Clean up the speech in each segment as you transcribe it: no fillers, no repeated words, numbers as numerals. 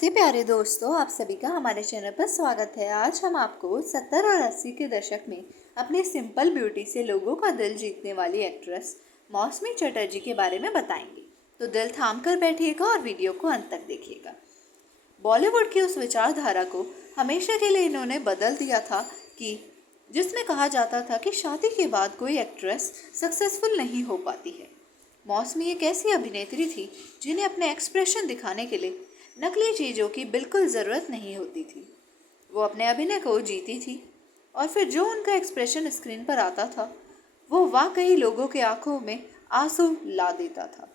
नमस्ते प्यारे दोस्तों, आप सभी का हमारे चैनल पर स्वागत है। आज हम आपको 70 और 80 के दशक में अपनी सिंपल ब्यूटी से लोगों का दिल जीतने वाली एक्ट्रेस मौसमी चटर्जी के बारे में बताएंगे। तो दिल थाम कर बैठिएगा और वीडियो को अंत तक देखिएगा। बॉलीवुड की उस विचारधारा को हमेशा के लिए इन्होंने बदल दिया था कि जिसमें कहा जाता था कि शादी के बाद कोई एक्ट्रेस सक्सेसफुल नहीं हो पाती है। मौसमी एक ऐसी अभिनेत्री थी जिन्हें अपने एक्सप्रेशन दिखाने के लिए नकली चीज़ों की बिल्कुल ज़रूरत नहीं होती थी। वो अपने अभिनय को जीती थी और फिर जो उनका एक्सप्रेशन स्क्रीन पर आता था वो वाकई लोगों के आंखों में आंसू ला देता था।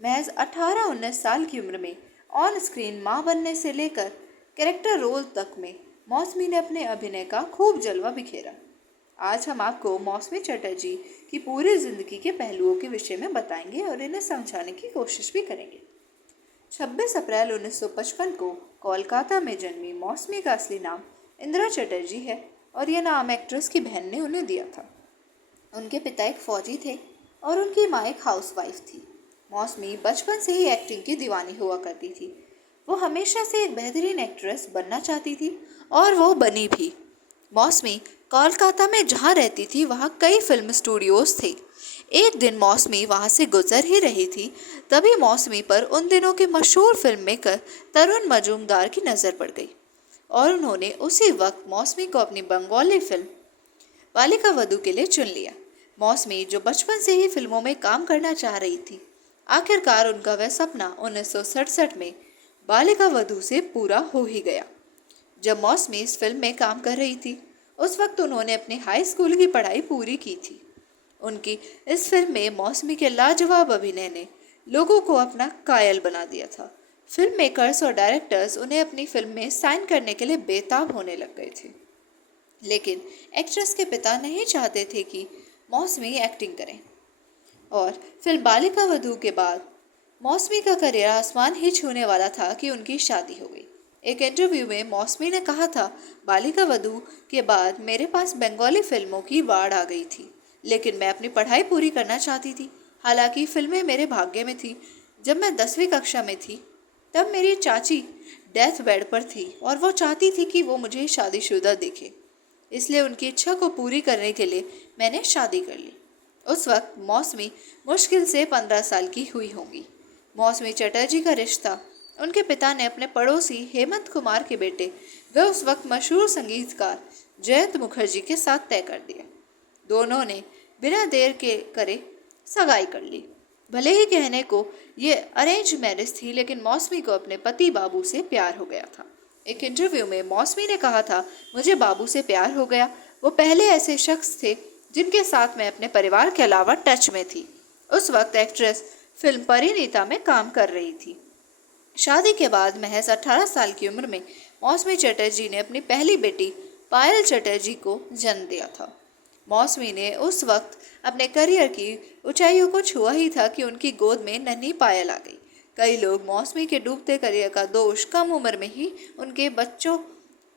महज 18-19 साल की उम्र में ऑन स्क्रीन माँ बनने से लेकर कैरेक्टर रोल तक में मौसमी ने अपने अभिनय का खूब जलवा बिखेरा। आज हम आपको मौसमी चटर्जी की पूरी जिंदगी के पहलुओं के विषय में बताएंगे और इन्हें समझाने की कोशिश भी करेंगे। 26 अप्रैल 1955 को कोलकाता में जन्मी मौसमी का असली नाम इंदिरा चटर्जी है और यह नाम एक्ट्रेस की बहन ने उन्हें दिया था। उनके पिता एक फौजी थे और उनकी माँ एक हाउसवाइफ थी। मौसमी बचपन से ही एक्टिंग की दीवानी हुआ करती थी। वो हमेशा से एक बेहतरीन एक्ट्रेस बनना चाहती थी और वो बनी भी। मौसमी कोलकाता में जहाँ रहती थी वहाँ कई फिल्म स्टूडियोज थे। एक दिन मौसमी वहाँ से गुजर ही रही थी, तभी मौसमी पर उन दिनों के मशहूर फिल्म मेकर तरुण मजूमदार की नज़र पड़ गई और उन्होंने उसी वक्त मौसमी को अपनी बंगाली फिल्म बालिका वधू के लिए चुन लिया। मौसमी जो बचपन से ही फिल्मों में काम करना चाह रही थी, आखिरकार उनका वह सपना 1967 में बालिका वधू से पूरा हो ही गया। जब मौसमी इस फिल्म में काम कर रही थी उस वक्त उन्होंने अपनी हाई स्कूल की पढ़ाई पूरी की थी। उनकी इस फिल्म में मौसमी के लाजवाब अभिनय ने लोगों को अपना कायल बना दिया था। फिल्म मेकर्स और डायरेक्टर्स उन्हें अपनी फिल्म में साइन करने के लिए बेताब होने लग गए थे, लेकिन एक्ट्रेस के पिता नहीं चाहते थे कि मौसमी एक्टिंग करें और फिल्म बालिका वधू के बाद मौसमी का करियर आसमान ही छूने वाला था कि उनकी शादी हो गई। एक इंटरव्यू में मौसमी ने कहा था, बालिका वधू के बाद मेरे पास बंगाली फिल्मों की बाढ़ आ गई थी, लेकिन मैं अपनी पढ़ाई पूरी करना चाहती थी। हालांकि फिल्में मेरे भाग्य में थी। जब मैं 10वीं कक्षा में थी तब मेरी चाची डेथ बेड पर थी और वो चाहती थी कि वो मुझे शादीशुदा देखे, इसलिए उनकी इच्छा को पूरी करने के लिए मैंने शादी कर ली। उस वक्त मौसमी मुश्किल से 15 साल की हुई होंगी। मौसमी चटर्जी का रिश्ता उनके पिता ने अपने पड़ोसी हेमंत कुमार के बेटे व उस वक्त मशहूर संगीतकार जयंत मुखर्जी के साथ तय कर दिया। दोनों ने बिना देर के करे सगाई कर ली। भले ही कहने को ये अरेंज मैरिज थी, लेकिन मौसमी को अपने पति बाबू से प्यार हो गया था। एक इंटरव्यू में मौसमी ने कहा था, मुझे बाबू से प्यार हो गया। वो पहले ऐसे शख्स थे जिनके साथ मैं अपने परिवार के अलावा टच में थी। उस वक्त एक्ट्रेस फिल्म परिणीता में काम कर रही थी। शादी के बाद महज 18 साल की उम्र में मौसमी चटर्जी ने अपनी पहली बेटी पायल चटर्जी को जन्म दिया था। मौसमी ने उस वक्त अपने करियर की ऊंचाइयों को छुआ ही था कि उनकी गोद में नन्ही पायल आ गई। कई लोग मौसमी के डूबते करियर का दोष कम उम्र में ही उनके बच्चों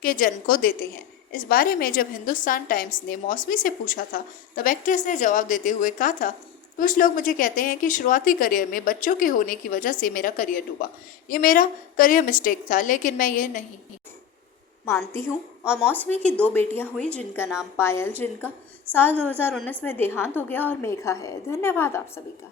के जन्म को देते हैं। इस बारे में जब हिंदुस्तान टाइम्स ने मौसमी से पूछा था तब एक्ट्रेस ने जवाब देते हुए कहा था, कुछ लोग मुझे कहते हैं कि शुरुआती करियर में बच्चों के होने की वजह से मेरा करियर डूबा। ये मेरा करियर मिस्टेक था, लेकिन मैं ये नहीं मानती हूँ। और मौसमी की 2 बेटियां हुई जिनका नाम पायल, जिनका साल 2019 में देहांत हो गया, और मेघा है। धन्यवाद आप सभी का।